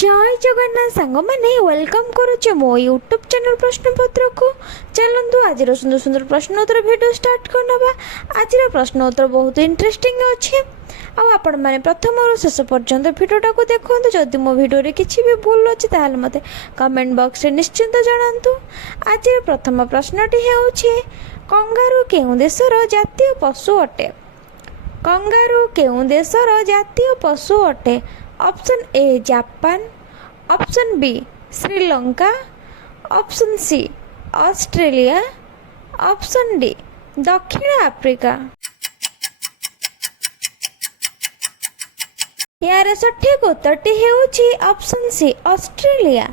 जय जगन्नाथ सांग मैंने वेलकम करुचे मो यूट्यूब चैनल प्रश्नपत्र को। चलतु आज सुंदर सुंदर प्रश्नोत्तर वीडियो स्टार्ट करना। आज प्रश्नोत्तर बहुत इंटरेस्टिंग अच्छे। आपण मैंने प्रथम और शेष पर्यंत भिडटा को देखो। जदि मो भिडियो किसी भी भूल अच्छे ताल मत कमेंट बॉक्स रे निश्चिंत जणातु। आज प्रथम प्रश्नटी है कंगारू केउं देशर जातीय पशु अटे? कंगारू केउं देशर जातीय पशु अटे? Option A Japan, option B Sri Lanka, option C Australia, option D दक्षिण अफ्रीका। यार सठिक उत्तरटी हेउछि option C Australia.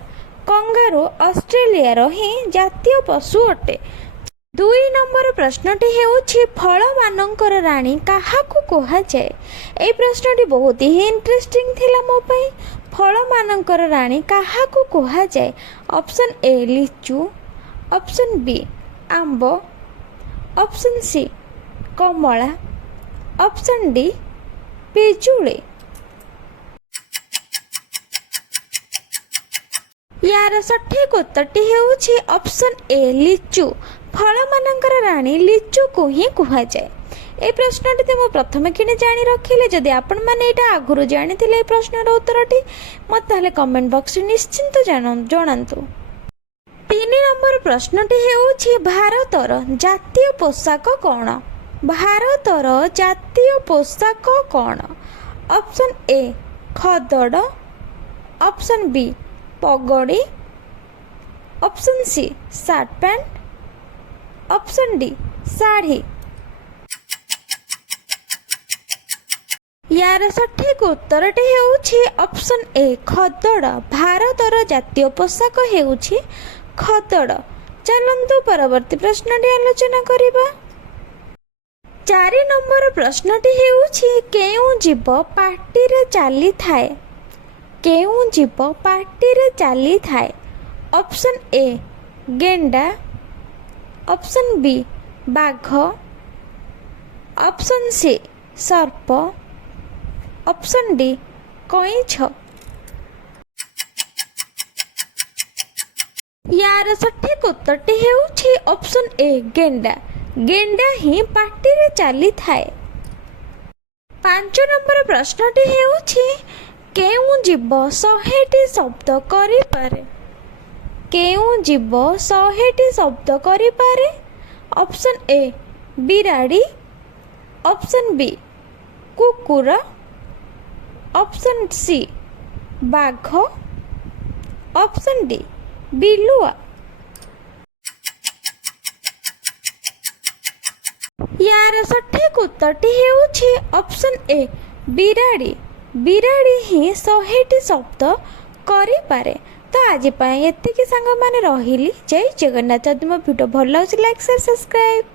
Kangaroo Australia ही जातीय पशु अटे। 2 नंबर प्रश्नटी हेउछि फल मानकर रानी काहाकू कुहा जाए? ए प्रश्नटी बहुत ही इंटरेस्टिंग थिला मो पई। फल मानकर रानी काहाकू कुहा जाए? ऑप्शन ए लिचू, ऑप्शन बी आंब, ऑप्शन सी कमला, ऑप्शन डी पिजुली। यार सठिक उत्तरटी हेउछि ऑप्शन ए लिचू। फल मानकर रानी लिचू को ही कुहा जाए। ए प्रश्नटी तो मु प्रथम कि जानी रखिले। जदि आपण माने एटा आगुरु जानी थिले ए प्रश्नर उत्तरटी मत ताले कमेंट बॉक्स रे निश्चिंत जणांतु। 3 नंबर प्रश्नटी हेउछि भारतर जातीय पोशाक कोन? भारतर जातीय पोशाक कोन? ऑप्शन ए खदड़, ऑप्शन बी पगड़ी, option C shirt pant, option D sari. यार सठिक उत्तरटी हेउछि ऑप्शन ए खदड़। भारतर जातीय पोशाक हेउछि खदड़। चलंतु परवर्ती प्रश्नटी आलोचना करिबा। 4 नंबर प्रश्नटी हेउछि केउं जीव पार्टी रे चली थाए? केउं जीव पार्टी रे चली थाए? ऑप्शन ए गेंडा, ऑप्शन बी बाघ, ऑप्शन सी सर्प, ऑप्शन डी कईछ। यार सठिक उत्तरटी हेउछि ऑप्शन ए गेंडा। गेंडा ही पार्टी रे चली थाए। 5 नंबर प्रश्नटी हेउछि केउं जीव 100टी शब्द करि पारे? केउं जीव 100टी शब्द करि पारे? ऑप्शन ए बिराड़ी, ऑप्शन बी कुकुर, ऑप्शन सी बाघ, ऑप्शन डी बिलुआ। यार सठिक उत्तरटी हेउछि ऑप्शन ए बिराड़ी। बिराड़ी ही 100टी शब्द करि पारे। तो आज एतिकी सांग माने रहिली। जय जगन्नाथ। जदि मो वीडियो भल लाଗୁଛି लाइक शेयर सब्सक्राइब।